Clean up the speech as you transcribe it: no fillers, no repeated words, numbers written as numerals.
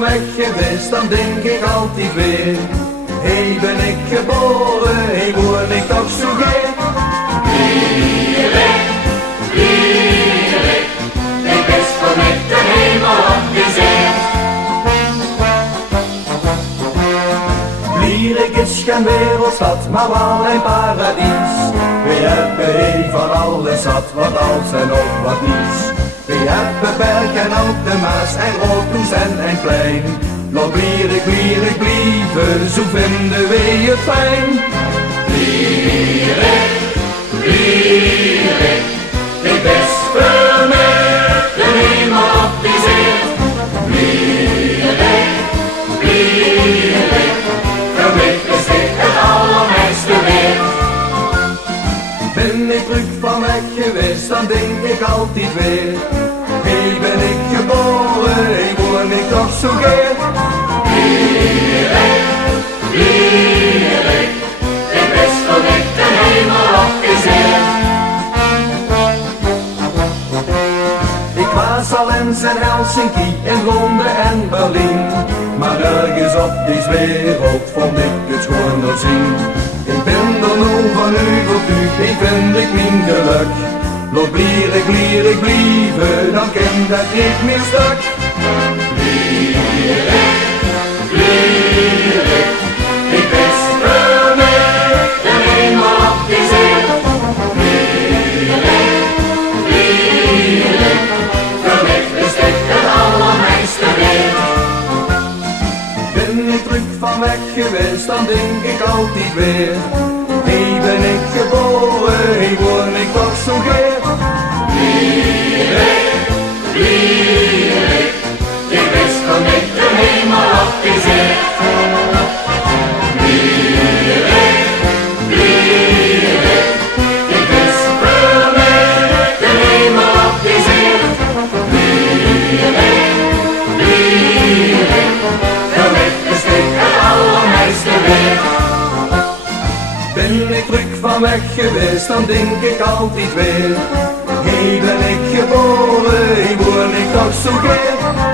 van weg geweest, dan denk ik altijd weer. Hey, ben ik geboren, hey, woon ik toch zo geer. Vlielig, vlielig, ik is voor mij de hemel opgezet. Vlielig is geen wereldstad, maar wel een paradies. We hebben heel van alles had, wat als en ook wat niets. We hebben bergen op de Maas en Roodhoes en plein. Nog blierig, blierig, blieven, zo vinden we het fijn. Vlielig, vlielig, ik is voor mij de hemel opgezet. Vlielig, vlielig, voor mij is dit het allermooiste weer. Ben ik terug van weg geweest, dan denk ik altijd weer. Hey, ben ik geboren, hey, woon ik toch zo geer. Vlielig, vlielig, ik is voor mij de hemel opgezet. Ik was al eens in Helsinki, in Londen en Berlijn. Maar ergens op deze wereld vond ik het gewoon nog zien. Ik ben er nu van overtuigd, ik vind ik mijn geluk. Nog blierig, blierig, blieven, dan kan dat niet meer stuk. Vlielig, vlielig, ik is voor mij de hemel opgezet. Vlielig, vlielig, voor mij is dit het allermooiste weer. Ben ik terug van weg geweest, dan denk ik altijd weer. Hey, ben ik geboren, hey, woon ik toch zo geer. Vlielig, vlielig, ik is voor mij de hemel opgezet. Vlielig, vlielig, ik is voor mij de hemel opgezet. Vlielig, vlielig, voor mij is dit het allermooiste weer. Ben ik terug van weg geweest, dan denk ik altijd weer. Hey, ben ik geboren, hey, woon ik toch zo geer.